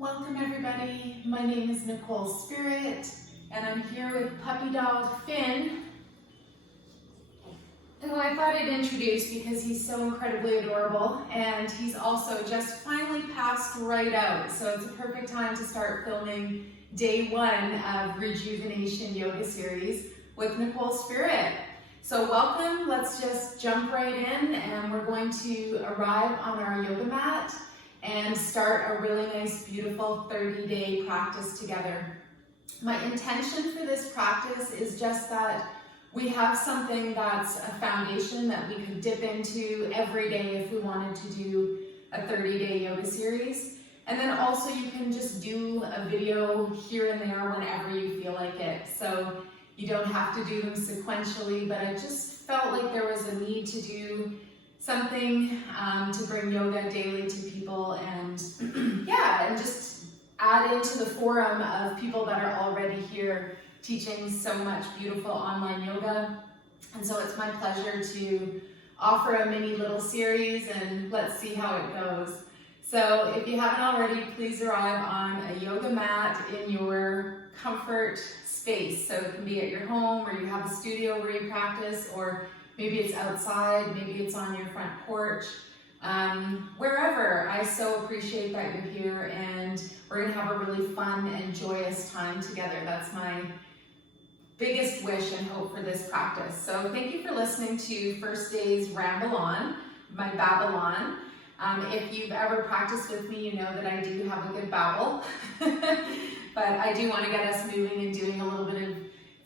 Welcome everybody, my name is Nicole Spirit and I'm here with puppy dog Finn, who I thought I'd introduce because he's so incredibly adorable and he's also just finally passed right out. So it's a perfect time to start filming day one of Rejuvenation yoga series with Nicole Spirit. So welcome, let's just jump right in and we're going to arrive on our yoga mat and start a really nice, beautiful 30-day practice together. My intention for this practice is just that we have something that's a foundation that we could dip into every day if we wanted to do a 30-day yoga series. And then also you can just do a video here and there whenever you feel like it. So you don't have to do them sequentially, but I just felt like there was a need to do something to bring yoga daily to people and yeah, and just add into the forum of people that are already here teaching so much beautiful online yoga. And so it's my pleasure to offer a mini little series and let's see how it goes. So if you haven't already, please arrive on a yoga mat in your comfort space. So it can be at your home or you have a studio where you practice, or maybe it's outside, maybe it's on your front porch, wherever. I so appreciate that you're here and we're gonna have a really fun and joyous time together. That's my biggest wish and hope for this practice. So thank you for listening to first day's Ramble On, my Babylon. If you've ever practiced with me, you know that I do have a good babble, but I do want to get us moving and doing a little bit of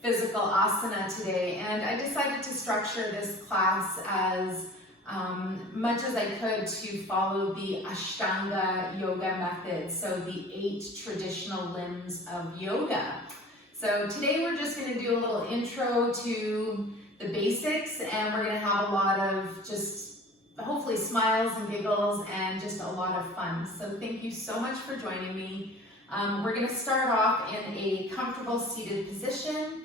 physical asana today, and I decided to structure this class as much as I could to follow the Ashtanga yoga method, so the 8 traditional limbs of yoga. So today we're just going to do a little intro to the basics, and we're going to have a lot of just hopefully smiles and giggles and just a lot of fun. So thank you so much for joining me. We're going to start off in a comfortable seated position.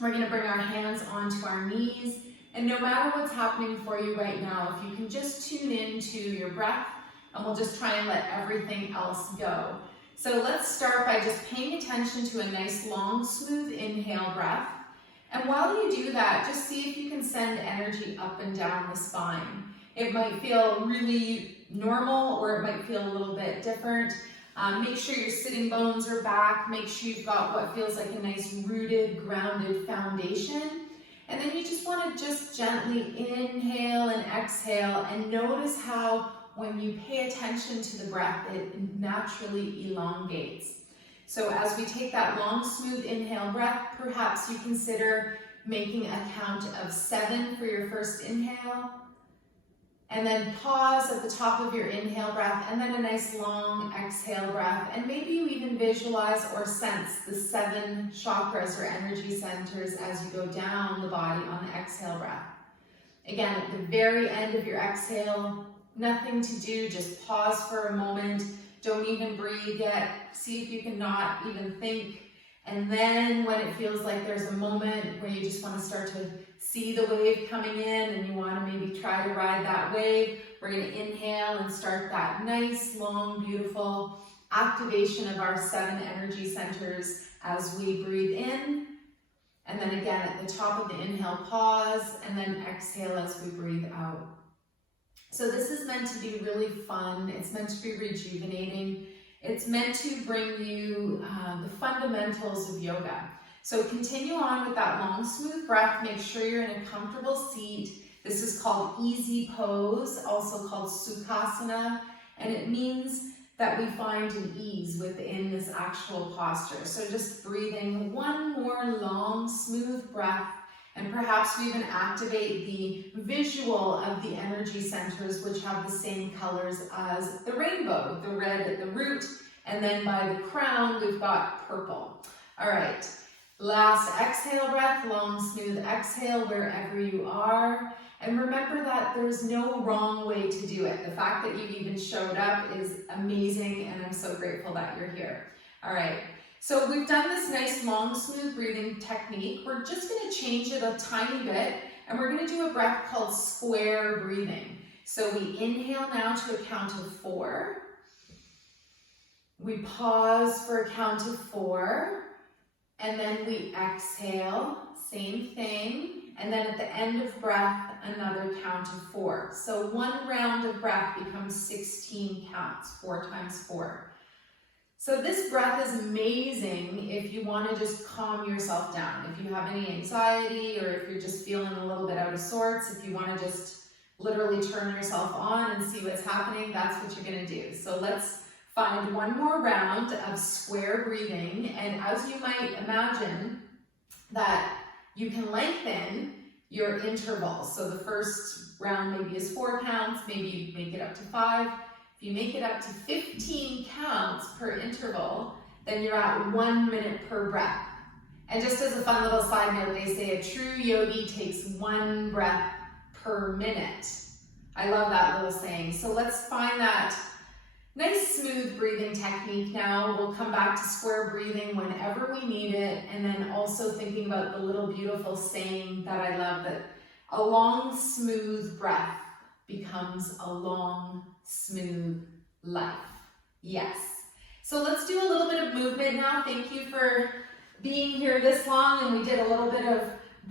We're going to bring our hands onto our knees, and no matter what's happening for you right now, if you can just tune into your breath, and we'll just try and let everything else go. So let's start by just paying attention to a nice long smooth inhale breath, and while you do that, just see if you can send energy up and down the spine. It might feel really normal or it might feel a little bit different. Make sure your sitting bones are back. Make sure you've got what feels like a nice rooted, grounded foundation. And then you just want to just gently inhale and exhale and notice how when you pay attention to the breath, it naturally elongates. So as we take that long, smooth inhale breath, perhaps you consider making a count of 7 for your first inhale. And then pause at the top of your inhale breath, and then a nice long exhale breath. And maybe you even visualize or sense the 7 chakras or energy centers as you go down the body on the exhale breath. Again, at the very end of your exhale, nothing to do, just pause for a moment. Don't even breathe yet. See if you can not even think. And then when it feels like there's a moment where you just want to start to see the wave coming in and you want to maybe try to ride that wave, we're going to inhale and start that nice, long, beautiful activation of our 7 energy centers as we breathe in. And then again, at the top of the inhale, pause, and then exhale as we breathe out. So this is meant to be really fun. It's meant to be rejuvenating. It's meant to bring you the fundamentals of yoga. So continue on with that long, smooth breath. Make sure you're in a comfortable seat. This is called easy pose, also called Sukhasana, and it means that we find an ease within this actual posture. So just breathing one more long, smooth breath, and perhaps we even activate the visual of the energy centers, which have the same colors as the rainbow, the red at the root, and then by the crown, we've got purple. All right. Last exhale breath, long, smooth exhale wherever you are. And remember that there's no wrong way to do it. The fact that you've even showed up is amazing, and I'm so grateful that you're here. All right, so we've done this nice, long, smooth breathing technique. We're just gonna change it a tiny bit, and we're gonna do a breath called square breathing. So we inhale now to a count of 4. We pause for a count of 4, and then we exhale, same thing. And then at the end of breath, another count of 4. So one round of breath becomes 16 counts, 4 times 4. So this breath is amazing if you want to just calm yourself down. If you have any anxiety, or if you're just feeling a little bit out of sorts, if you want to just literally turn yourself on and see what's happening, that's what you're going to do. So let's find one more round of square breathing. And as you might imagine, that you can lengthen your intervals. So the first round maybe is 4 counts, maybe you make it up to 5. If you make it up to 15 counts per interval, then you're at 1 minute per breath. And just as a fun little side note, they say a true yogi takes 1 breath per minute. I love that little saying. So let's find that nice smooth breathing technique now. We'll come back to square breathing whenever we need it, and then also thinking about the little beautiful saying that I love, that a long smooth breath becomes a long smooth life. Yes. So let's do a little bit of movement now. Thank you for being here this long, and we did a little bit of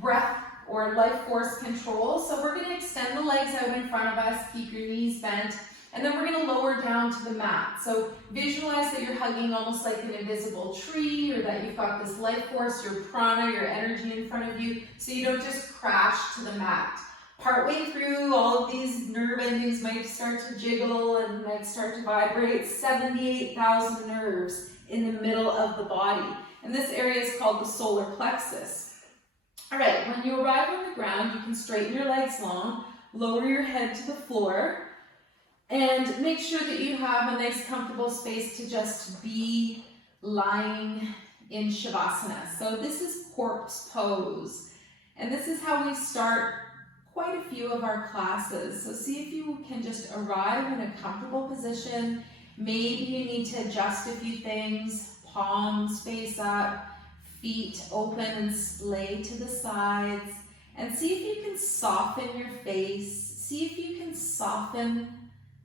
breath or life force control. So we're going to extend the legs out in front of us, keep your knees bent. And then we're going to lower down to the mat. So visualize that you're hugging almost like an invisible tree, or that you've got this life force, your prana, your energy in front of you, so you don't just crash to the mat. Partway through, all of these nerve endings might start to jiggle and might start to vibrate. 78,000 nerves in the middle of the body. And this area is called the solar plexus. All right, when you arrive on the ground, you can straighten your legs long, lower your head to the floor, and make sure that you have a nice comfortable space to just be lying in Shavasana. So this is corpse pose. And this is how we start quite a few of our classes. So see if you can just arrive in a comfortable position. Maybe you need to adjust a few things. Palms face up, feet open and splay to the sides. And see if you can soften your face. See if you can soften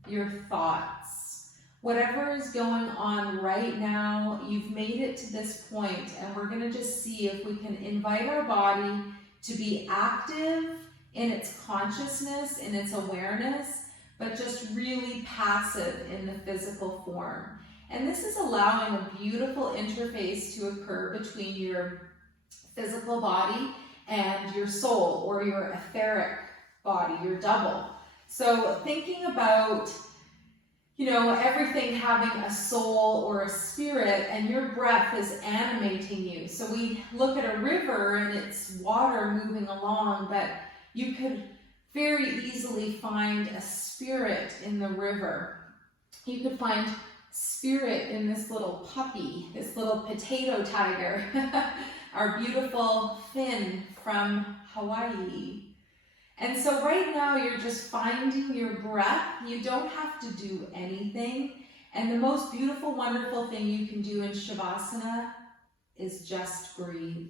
your thoughts. Whatever is going on right now, you've made it to this point, and we're going to just see if we can invite our body to be active in its consciousness, in its awareness, but just really passive in the physical form. And this is allowing a beautiful interface to occur between your physical body and your soul, or your etheric body, your double. So thinking about, everything having a soul or a spirit, and your breath is animating you. So we look at a river and it's water moving along, but you could very easily find a spirit in the river. You could find spirit in this little puppy, this little potato tiger, our beautiful Finn from Hawaii. And so right now you're just finding your breath. You don't have to do anything. And the most beautiful, wonderful thing you can do in Shavasana is just breathe.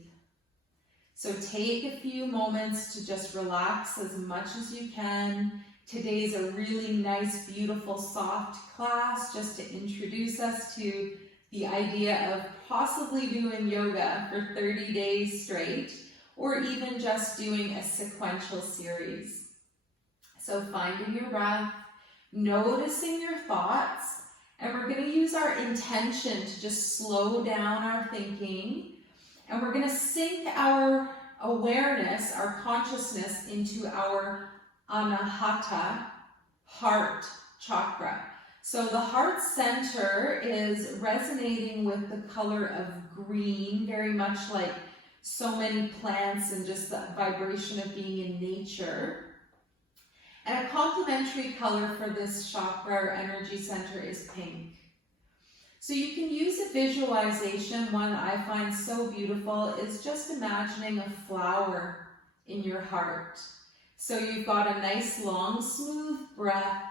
So take a few moments to just relax as much as you can. Today's a really nice, beautiful, soft class just to introduce us to the idea of possibly doing yoga for 30 days straight, or even just doing a sequential series. So finding your breath, noticing your thoughts, and we're going to use our intention to just slow down our thinking, and we're going to sink our awareness, our consciousness, into our Anahata heart chakra. So the heart center is resonating with the color of green, very much like so many plants and just the vibration of being in nature. And a complementary color for this chakra or energy center is pink. So you can use a visualization. One I find so beautiful is just imagining a flower in your heart. So you've got a nice long smooth breath,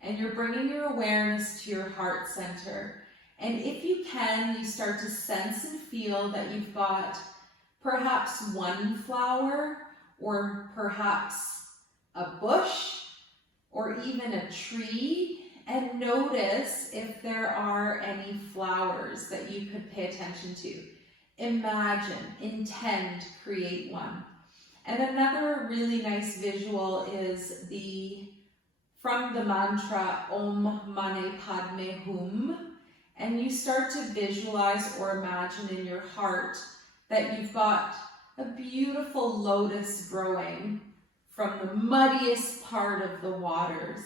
and you're bringing your awareness to your heart center. And if you can, you start to sense and feel that you've got perhaps one flower, or perhaps a bush, or even a tree. and notice if there are any flowers that you could pay attention to. Imagine, intend, create one. And another really nice visual is from the mantra Om Mani Padme Hum, and you start to visualize or imagine in your heart that you've got a beautiful lotus growing from the muddiest part of the waters.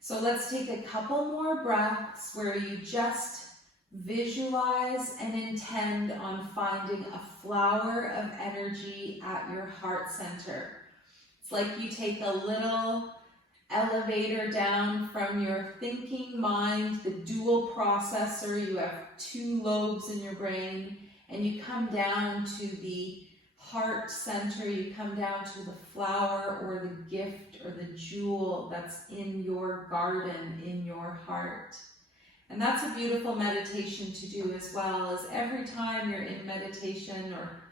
So let's take a couple more breaths where you just visualize and intend on finding a flower of energy at your heart center. It's like you take a little elevator down from your thinking mind, the dual processor. You have two lobes in your brain, and you come down to the heart center. You come down to the flower or the gift or the jewel that's in your garden, in your heart. And that's a beautiful meditation to do as well, as every time you're in meditation or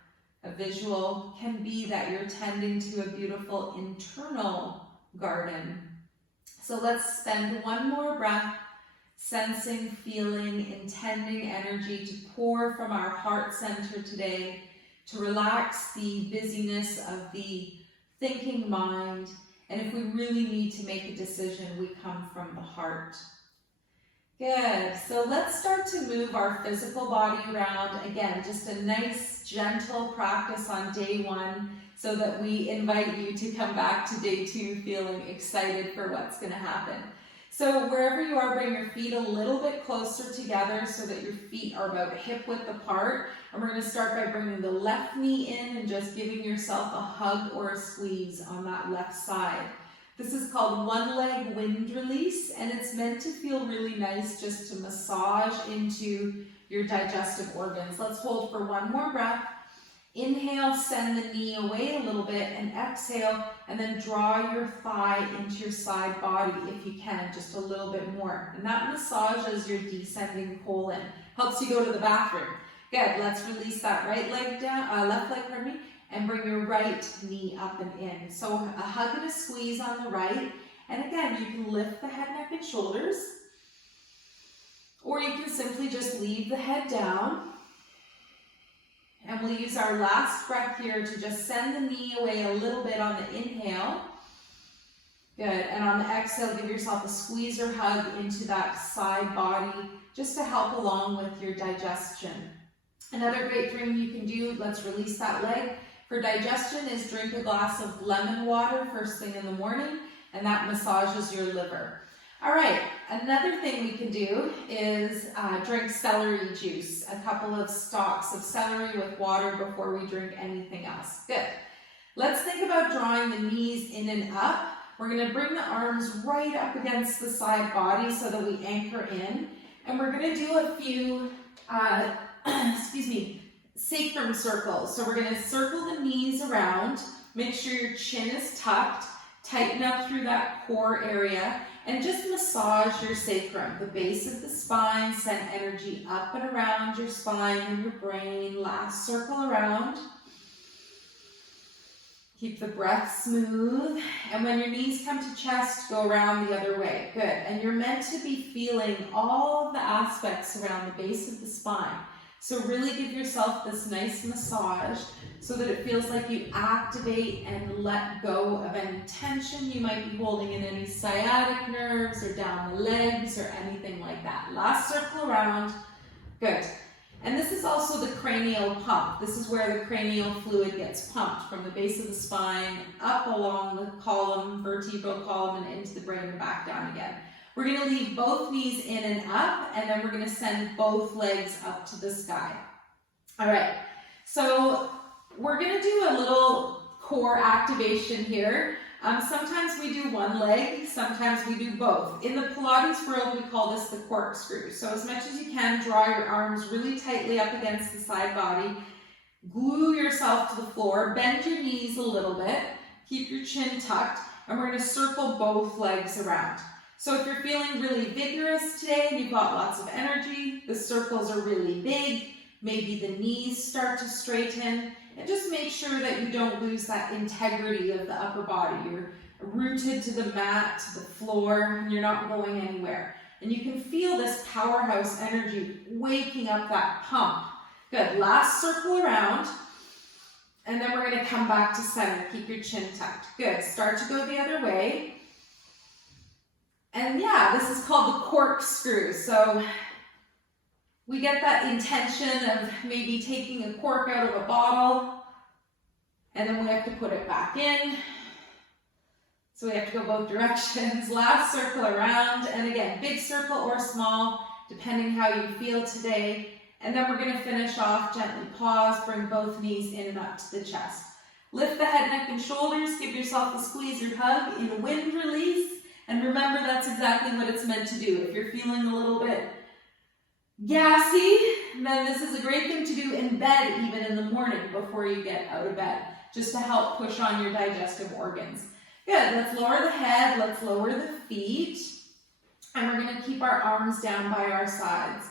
a visual can be that you're tending to a beautiful internal garden. So let's spend one more breath, sensing, feeling, intending energy to pour from our heart center today to relax the busyness of the thinking mind. And if we really need to make a decision, we come from the heart. Good. So let's start to move our physical body around. Again, just a nice, gentle practice on day one so that we invite you to come back to day two feeling excited for what's going to happen. So wherever you are, bring your feet a little bit closer together so that your feet are about hip width apart. And we're going to start by bringing the left knee in and just giving yourself a hug or a squeeze on that left side. This is called one leg wind release, and it's meant to feel really nice just to massage into your digestive organs. Let's hold for one more breath. Inhale, send the knee away a little bit, and exhale, and then draw your thigh into your side body if you can, just a little bit more. And that massages your descending colon. Helps you go to the bathroom. Good, let's release that right leg down, left leg, pardon me, and bring your right knee up and in. So a hug and a squeeze on the right. And again, you can lift the head, neck, and shoulders, or you can simply just leave the head down. And we'll use our last breath here to just send the knee away a little bit on the inhale. Good, and on the exhale, give yourself a squeeze or hug into that side body just to help along with your digestion. Another great thing you can do, let's release that leg, for digestion is drink a glass of lemon water first thing in the morning, and that massages your liver. All right, another thing we can do is drink celery juice, a couple of stalks of celery with water before we drink anything else. Good. Let's think about drawing the knees in and up. We're going to bring the arms right up against the side body so that we anchor in. And we're going to do a few, sacrum circles. So we're going to circle the knees around, make sure your chin is tucked, tighten up through that core area, and just massage your sacrum, the base of the spine. Send energy up and around your spine and your brain. Last circle around. Keep the breath smooth. And when your knees come to chest, go around the other way. Good. And you're meant to be feeling all of the aspects around the base of the spine. So really give yourself this nice massage so that it feels like you activate and let go of any tension you might be holding in any sciatic nerves or down the legs or anything like that. Last circle around. Good. And this is also the cranial pump. This is where the cranial fluid gets pumped from the base of the spine up along the column, vertebral column, and into the brain and back down again. We're going to leave both knees in and up, and then we're going to send both legs up to the sky. All right, so we're going to do a little core activation here. Sometimes we do one leg, sometimes we do both. In the Pilates world, we call this the corkscrew. So as much as you can, draw your arms really tightly up against the side body, glue yourself to the floor, bend your knees a little bit, keep your chin tucked, and we're going to circle both legs around. So if you're feeling really vigorous today and you've got lots of energy, the circles are really big, maybe the knees start to straighten, and just make sure that you don't lose that integrity of the upper body. You're rooted to the mat, to the floor, and you're not going anywhere. And you can feel this powerhouse energy waking up that pump. Good, last circle around, and then we're gonna come back to center. Keep your chin tucked. Good, start to go the other way. And yeah, this is called the corkscrew. So we get that intention of maybe taking a cork out of a bottle, and then we have to put it back in. So we have to go both directions. Last circle around, and again, big circle or small, depending how you feel today. And then we're gonna finish off, gently pause, bring both knees in and up to the chest. Lift the head, neck, and shoulders. Give yourself a squeeze or hug in wind release. And remember, that's exactly what it's meant to do. If you're feeling a little bit gassy, then this is a great thing to do in bed, even in the morning before you get out of bed, just to help push on your digestive organs. Good, let's lower the head, let's lower the feet, and we're gonna keep our arms down by our sides.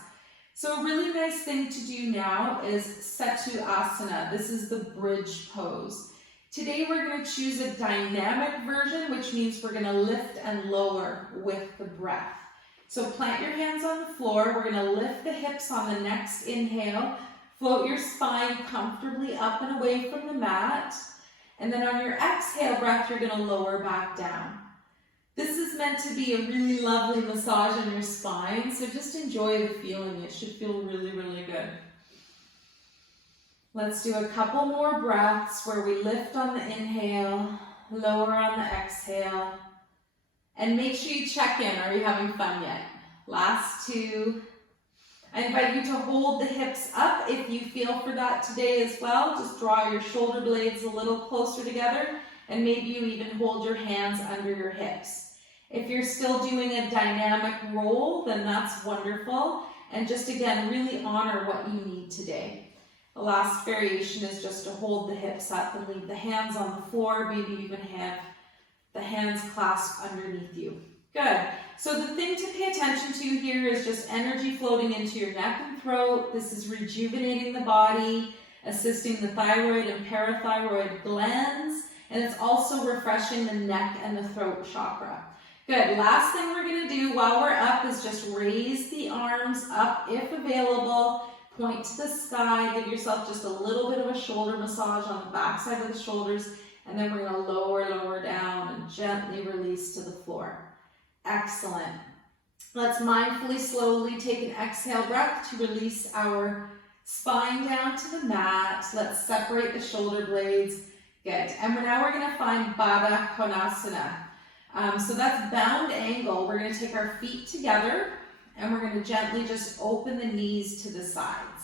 So a really nice thing to do now is Setu Asana. This is the bridge pose. Today we're going to choose a dynamic version, which means we're going to lift and lower with the breath. So plant your hands on the floor. We're going to lift the hips on the next inhale. Float your spine comfortably up and away from the mat. And then on your exhale breath, you're going to lower back down. This is meant to be a really lovely massage on your spine, so just enjoy the feeling. It should feel really, really good. Let's do a couple more breaths where we lift on the inhale, lower on the exhale, and make sure you check in. Are you having fun yet? Last two. I invite you to hold the hips up if you feel for that today as well. Just draw your shoulder blades a little closer together, and maybe you even hold your hands under your hips. If you're still doing a dynamic roll, then that's wonderful. And just again, really honor what you need today. The last variation is just to hold the hips up and leave the hands on the floor. Maybe even have the hands clasped underneath you. Good. So the thing to pay attention to here is just energy floating into your neck and throat. This is rejuvenating the body, assisting the thyroid and parathyroid glands, and it's also refreshing the neck and the throat chakra. Good. Last thing we're going to do while we're up is just raise the arms up if available. Point to the sky. Give yourself just a little bit of a shoulder massage on the back side of the shoulders. And then we're going to lower down and gently release to the floor. Excellent. Let's mindfully, slowly take an exhale breath to release our spine down to the mat. Let's separate the shoulder blades. Good. And now we're going to find Baddha Konasana. So that's bound angle. We're going to take our feet together and we're going to gently just open the knees to the sides.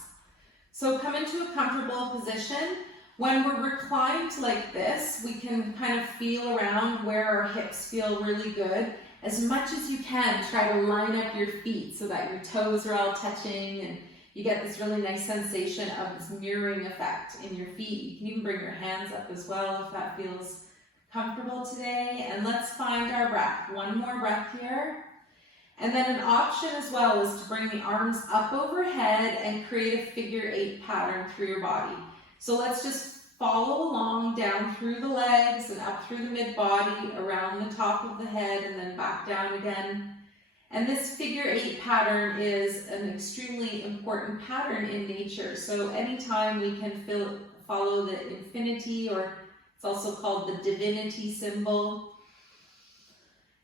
So come into a comfortable position. When we're reclined like this, we can kind of feel around where our hips feel really good. As much as you can, try to line up your feet so that your toes are all touching and you get this really nice sensation of this mirroring effect in your feet. You can even bring your hands up as well if that feels comfortable today. And let's find our breath. One more breath here. And then an option as well is to bring the arms up overhead and create a figure 8 pattern through your body. So let's just follow along down through the legs and up through the mid-body, around the top of the head, and then back down again. And this figure 8 pattern is an extremely important pattern in nature. So anytime we can follow the infinity, or it's also called the divinity symbol,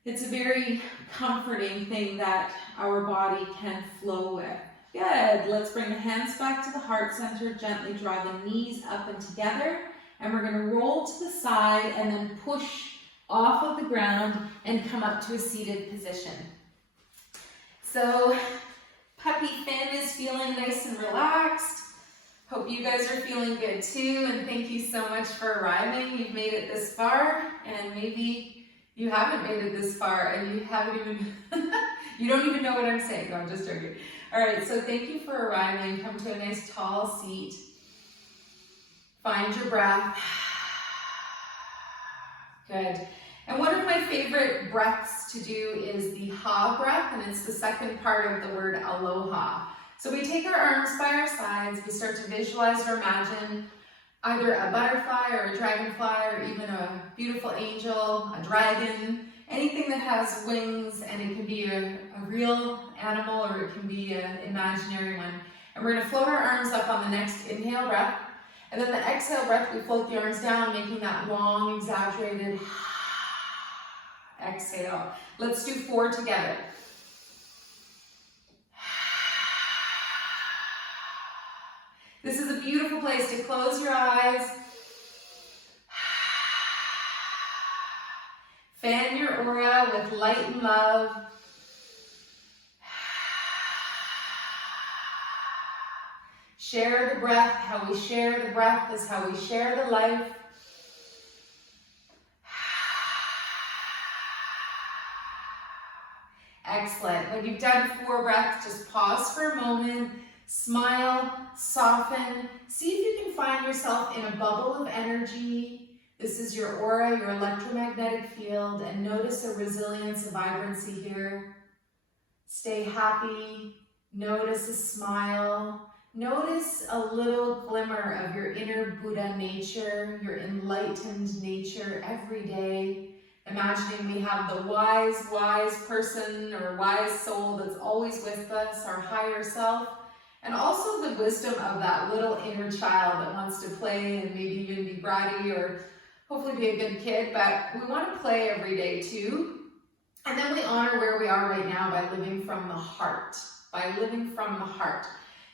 it's a very comforting thing that our body can flow with. Good. Let's bring the hands back to the heart center. Gently draw the knees up and together. And we're going to roll to the side and then push off of the ground and come up to a seated position. So puppy fin is feeling nice and relaxed. Hope you guys are feeling good too. And thank you so much for arriving. You've made it this far, and maybe you haven't made it this far and you haven't even, you don't even know what I'm saying. No, I'm just joking. All right, so thank you for arriving. Come to a nice tall seat. Find your breath. Good. And one of my favorite breaths to do is the ha breath, and it's the second part of the word aloha. So we take our arms by our sides, we start to visualize or imagine either a butterfly or a dragonfly or even a beautiful angel, a dragon, anything that has wings, and it can be a real animal or it can be an imaginary one. And we're going to float our arms up on the next inhale breath. And then the exhale breath, we float the arms down, making that long, exaggerated exhale. Let's do 4 together. This is a beautiful place to close your eyes. Fan your aura with light and love. Share the breath. How we share the breath is how we share the life. Excellent. When you've done 4 breaths, just pause for a moment, smile, soften. See if you can find yourself in a bubble of energy. This is your aura, your electromagnetic field, and notice a resilience, a vibrancy here. Stay happy. Notice a smile. Notice a little glimmer of your inner Buddha nature, your enlightened nature every day. Imagining we have the wise person or wise soul that's always with us, our higher self, and also the wisdom of that little inner child that wants to play and maybe even be bratty or hopefully be a good kid, but we want to play every day too. And then we honor where we are right now by living from the heart,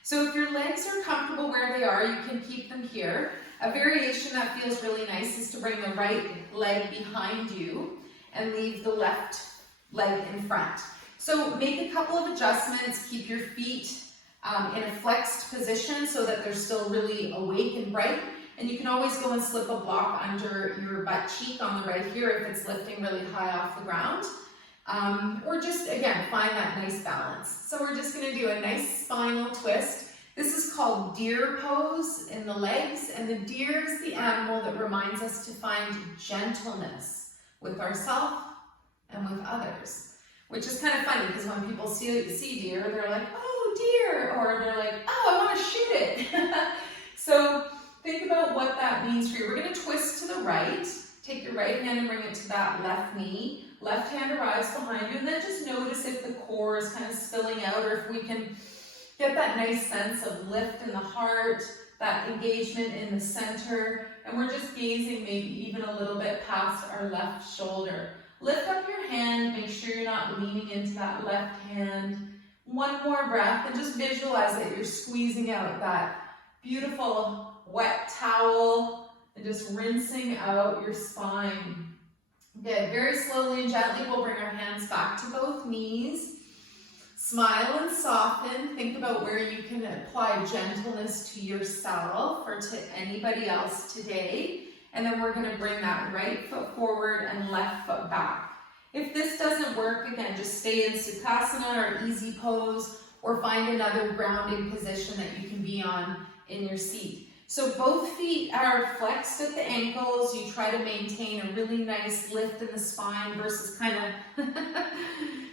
So if your legs are comfortable where they are, you can keep them here. A variation that feels really nice is to bring the right leg behind you and leave the left leg in front. So make a couple of adjustments. Keep your feet in a flexed position so that they're still really awake and bright. And you can always go and slip a block under your butt cheek on the right here if it's lifting really high off the ground. Or just, again, find that nice balance. So we're just going to do a nice spinal twist. This is called deer pose in the legs, and the deer is the animal that reminds us to find gentleness with ourselves and with others, which is kind of funny because when people see deer, they're like, oh, deer, or they're like, oh, I want to shoot it. So think about what that means for you. We're going to twist to the right. Take your right hand and bring it to that left knee. Left hand arrives behind you, and then just notice if the core is kind of spilling out, or if we can get that nice sense of lift in the heart, that engagement in the center, and we're just gazing maybe even a little bit past our left shoulder. Lift up your hand, make sure you're not leaning into that left hand. One more breath, and just visualize that you're squeezing out that beautiful wet towel and just rinsing out your spine. Good, very slowly and gently we'll bring our hands back to both knees. Smile and soften. Think about where you can apply gentleness to yourself or to anybody else today. And then we're going to bring that right foot forward and left foot back. If this doesn't work, again, just stay in Sukhasana or easy pose, or find another grounding position that you can be on in your seat. So both feet are flexed at the ankles. You try to maintain a really nice lift in the spine versus kind of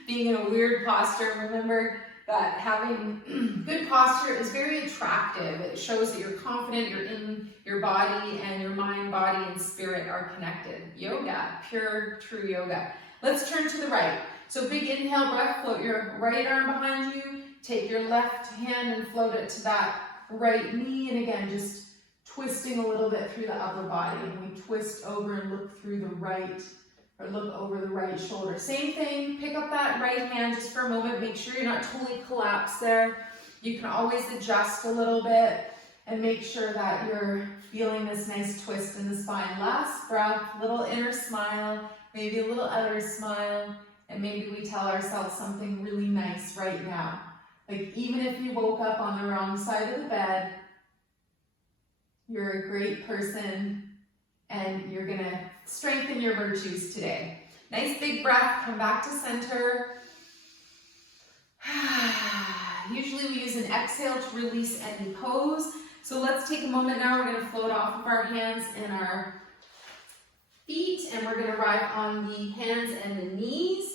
being in a weird posture. Remember that having good posture is very attractive. It shows that you're confident, you're in your body, and your mind, body, and spirit are connected. Yoga, pure, true yoga. Let's turn to the right. So big inhale breath, float your right arm behind you. Take your left hand and float it to that right knee. And again, just twisting a little bit through the upper body. And we twist over and look through the right, or look over the right shoulder. Same thing, pick up that right hand just for a moment. Make sure you're not totally collapsed there. You can always adjust a little bit and make sure that you're feeling this nice twist in the spine. Last breath, little inner smile, maybe a little outer smile, and maybe we tell ourselves something really nice right now. Like even if you woke up on the wrong side of the bed, you're a great person and you're gonna strengthen your virtues today. Nice big breath, come back to center. Usually we use an exhale to release any pose. So let's take a moment now. We're gonna float off of our hands and our feet, and we're gonna arrive on the hands and the knees.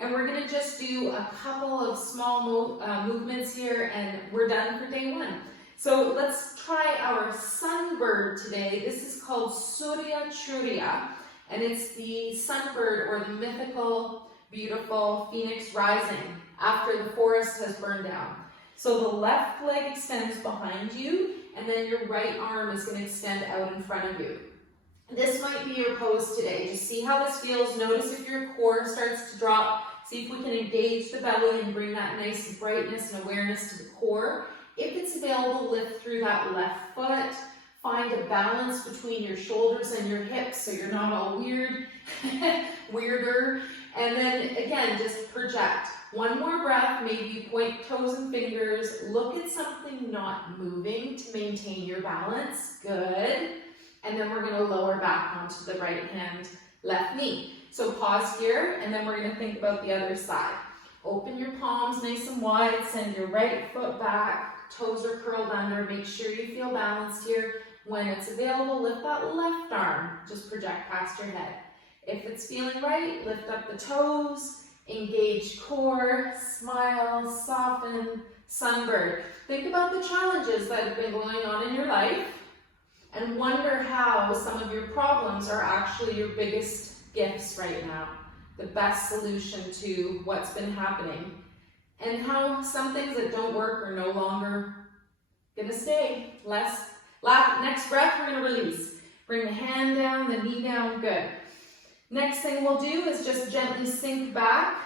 And we're gonna just do a couple of small movements here, and we're done for day one. So let's try our sunbird today. This is called Surya Churya, and it's the sunbird, or the mythical, beautiful phoenix rising after the forest has burned down. So the left leg extends behind you, and then your right arm is going to extend out in front of you. This might be your pose today. Just see how this feels. Notice if your core starts to drop. See if we can engage the belly and bring that nice brightness and awareness to the core. If it's available, lift through that left foot. Find a balance between your shoulders and your hips so you're not all weirder. And then again, just project. One more breath, maybe point toes and fingers. Look at something not moving to maintain your balance. Good. And then we're going to lower back onto the right hand, left knee. So pause here, and then we're going to think about the other side. Open your palms nice and wide. Send your right foot back. Toes are curled under. Make sure you feel balanced here. When it's available, lift that left arm. Just project past your head. If it's feeling right, lift up the toes. Engage core. Smile. Soften. Sunbird. Think about the challenges that have been going on in your life, and wonder how some of your problems are actually your biggest gifts right now, the best solution to what's been happening, and how some things that don't work are no longer gonna stay. Next breath, we're gonna release. Bring the hand down, the knee down, good. Next thing we'll do is just gently sink back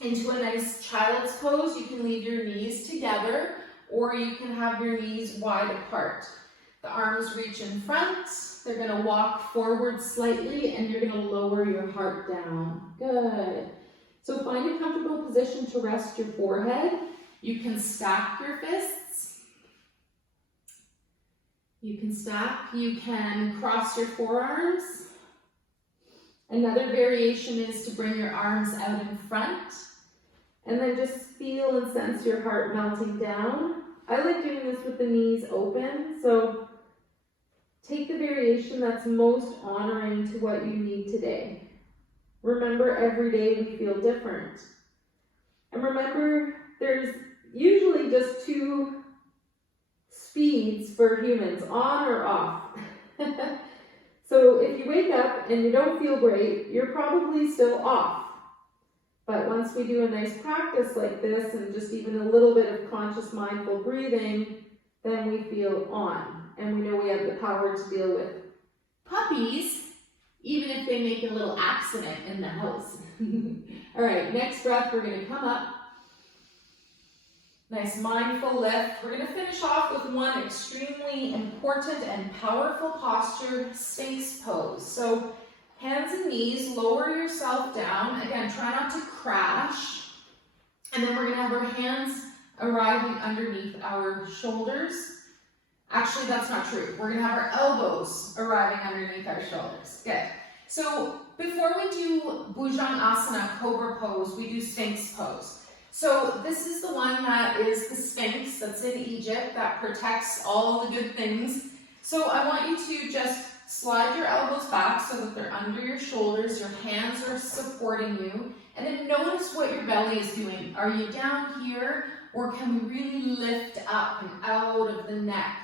into a nice child's pose. You can leave your knees together, or you can have your knees wide apart. The arms reach in front. They're going to walk forward slightly, and you're going to lower your heart down. Good. So find a comfortable position to rest your forehead. You can stack your fists. You can stack. You can cross your forearms. Another variation is to bring your arms out in front, and then just feel and sense your heart melting down. I like doing this with the knees open, so take the variation that's most honoring to what you need today. Remember, every day we feel different. And remember, there's usually just two speeds for humans, on or off. So if you wake up and you don't feel great, you're probably still off. But once we do a nice practice like this, and just even a little bit of conscious mindful breathing, then we feel on. And we know we have the power to deal with puppies, even if they make a little accident in the house. All right, next breath, we're going to come up. Nice mindful lift. We're going to finish off with one extremely important and powerful posture, Sphinx pose. So hands and knees, lower yourself down. Again, try not to crash. And then we're going to have our hands arriving underneath our shoulders. Actually, that's not true. We're going to have our elbows arriving underneath our shoulders. Good. So before we do Bhujangasana, Cobra pose, we do Sphinx pose. So this is the one that is the Sphinx that's in Egypt that protects all the good things. So I want you to just slide your elbows back so that they're under your shoulders. Your hands are supporting you. And then notice what your belly is doing. Are you down here, or can we really lift up and out of the neck?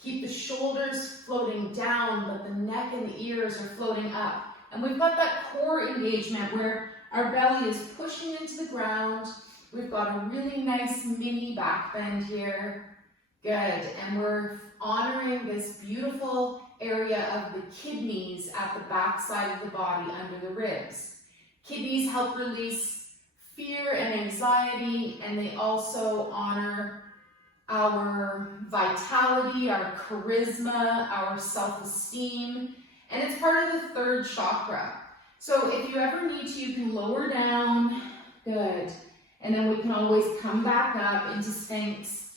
Keep the shoulders floating down, but the neck and the ears are floating up. And we've got that core engagement where our belly is pushing into the ground. We've got a really nice mini back bend here. Good. And we're honoring this beautiful area of the kidneys at the back side of the body under the ribs. Kidneys help release fear and anxiety, and they also honor our vitality, our charisma, our self-esteem, and it's part of the third chakra. So if you ever need to, you can lower down. Good. And then we can always come back up into Sphinx.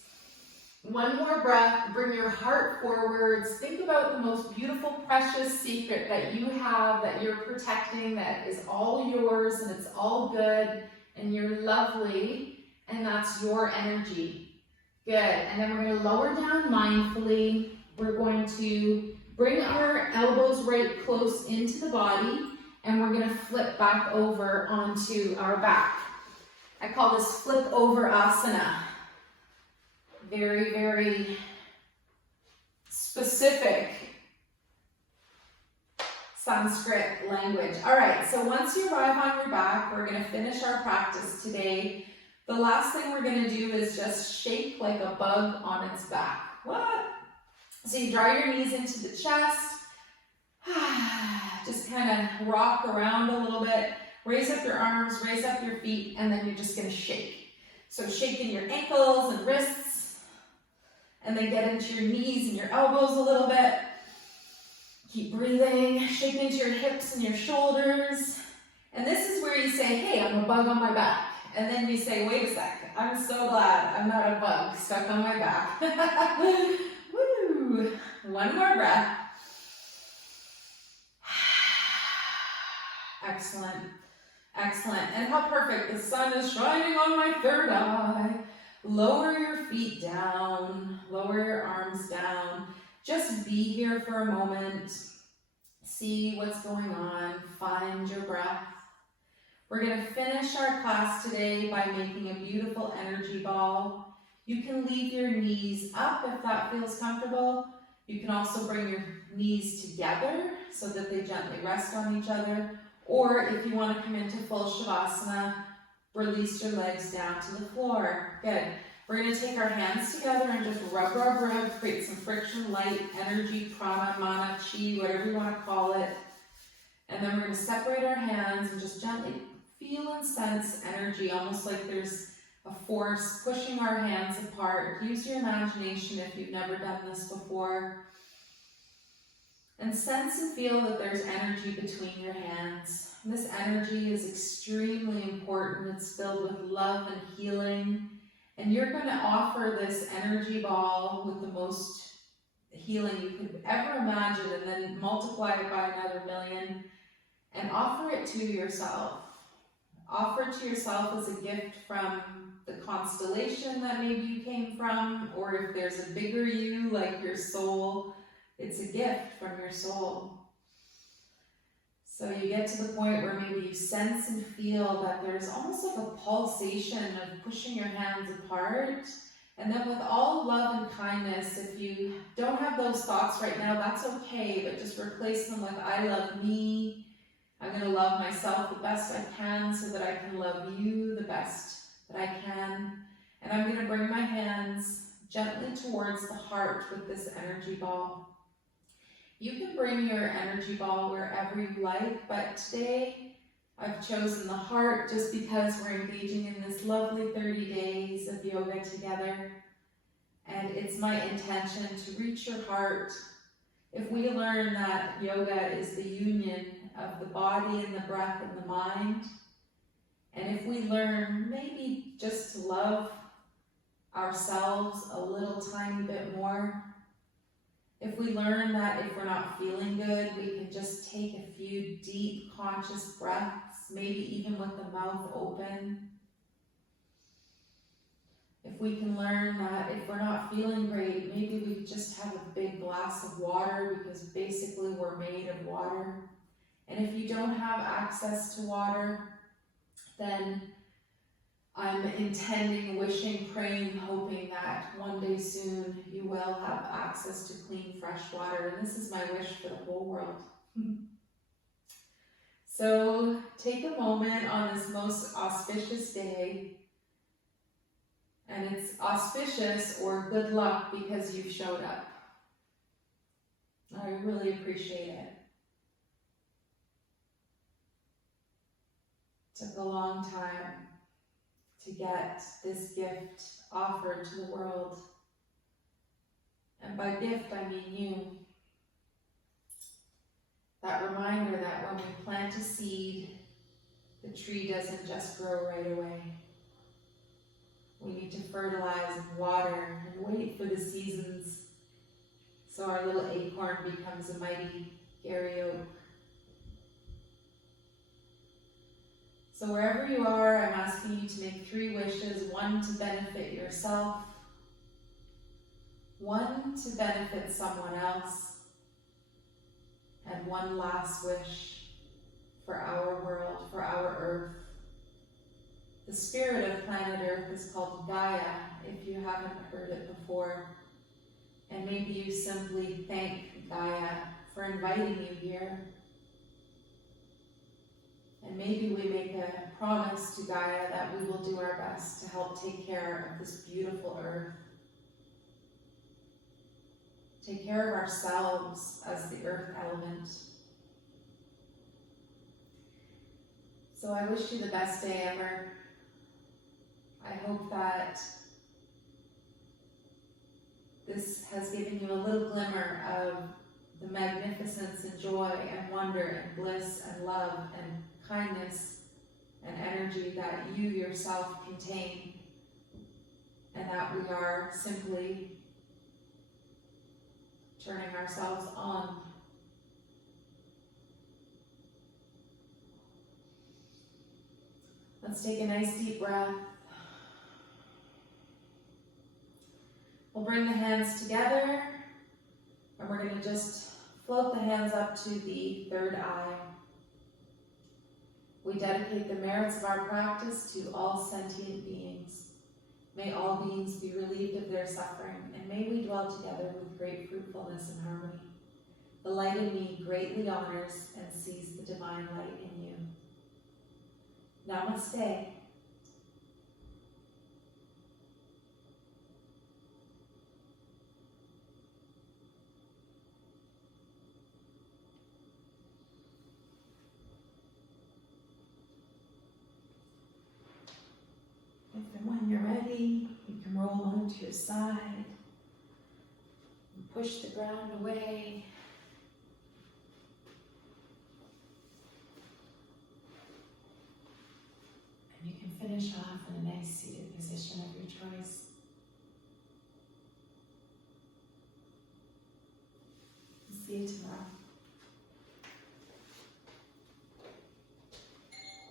One more breath, bring your heart forwards. Think about the most beautiful, precious secret that you have, that you're protecting, that is all yours, and it's all good, and you're lovely, and that's your energy. Good, and then we're going to lower down mindfully. We're going to bring our elbows right close into the body, and we're going to flip back over onto our back. I call this flip over asana. Very, very specific Sanskrit language. All right, so once you arrive on your back, we're going to finish our practice today. The last thing we're going to do is just shake like a bug on its back. What? So you draw your knees into the chest. Just kind of rock around a little bit. Raise up your arms, raise up your feet, and then you're just going to shake. So shaking your ankles and wrists, and then get into your knees and your elbows a little bit. Keep breathing, shake into your hips and your shoulders. And this is where you say, hey, I'm a bug on my back. And then you say, wait a sec, I'm so glad I'm not a bug stuck on my back. Woo! One more breath. Excellent. Excellent. And how perfect. The sun is shining on my third eye. Lower your feet down. Lower your arms down. Just be here for a moment. See what's going on. Find your breath. We're going to finish our class today by making a beautiful energy ball. You can leave your knees up if that feels comfortable. You can also bring your knees together so that they gently rest on each other. Or if you want to come into full Shavasana, release your legs down to the floor. Good. We're going to take our hands together and just rub, rub, rub, create some friction, light, energy, prana, mana, chi, whatever you want to call it. And then we're going to separate our hands and just gently feel and sense energy, almost like there's a force pushing our hands apart. Use your imagination if you've never done this before. And sense and feel that there's energy between your hands. And this energy is extremely important. It's filled with love and healing. And you're going to offer this energy ball with the most healing you could ever imagine, and then multiply it by another million and offer it to yourself. Offer it to yourself as a gift from the constellation that maybe you came from, or if there's a bigger you, like your soul, it's a gift from your soul. So you get to the point where maybe you sense and feel that there's almost like a pulsation of pushing your hands apart. And then with all love and kindness, if you don't have those thoughts right now, that's okay, but just replace them with I love me. I'm going to love myself the best I can so that I can love you the best that I can. And I'm going to bring my hands gently towards the heart with this energy ball. You can bring your energy ball wherever you like, but today I've chosen the heart just because we're engaging in this lovely 30 days of yoga together. And it's my intention to reach your heart. If we learn that yoga is the union of the body and the breath and the mind, and if we learn maybe just to love ourselves a little tiny bit more, if we learn that if we're not feeling good, we can just take a few deep conscious breaths, maybe even with the mouth open. If we can learn that if we're not feeling great, maybe we just have a big glass of water, because basically we're made of water. And if you don't have access to water, then I'm intending, wishing, praying, hoping that one day soon you will have access to clean, fresh water. And this is my wish for the whole world. So take a moment on this most auspicious day. And it's auspicious or good luck because you've showed up. I really appreciate it. Took a long time to get this gift offered to the world. And by gift, I mean you. That reminder that when we plant a seed, the tree doesn't just grow right away. We need to fertilize and water and wait for the seasons so our little acorn becomes a mighty hairy oak. So wherever you are, I'm asking you to make 3 wishes, 1 to benefit yourself, 1 to benefit someone else, and 1 last wish for our world, for our earth. The spirit of planet Earth is called Gaia, if you haven't heard it before. And maybe you simply thank Gaia for inviting you here. And maybe we make a promise to Gaia that we will do our best to help take care of this beautiful earth. Take care of ourselves as the earth element. So I wish you the best day ever. I hope that this has given you a little glimmer of the magnificence and joy and wonder and bliss and love and kindness and energy that you yourself contain, and that we are simply turning ourselves on. Let's take a nice deep breath. We'll bring the hands together, and we're going to just float the hands up to the third eye. We dedicate the merits of our practice to all sentient beings. May all beings be relieved of their suffering, and may we dwell together with great fruitfulness and harmony. The light in me greatly honors and sees the divine light in you. Namaste. If and when you're ready, you can roll onto your side and push the ground away. And you can finish off in a nice seated position of your choice. See you tomorrow.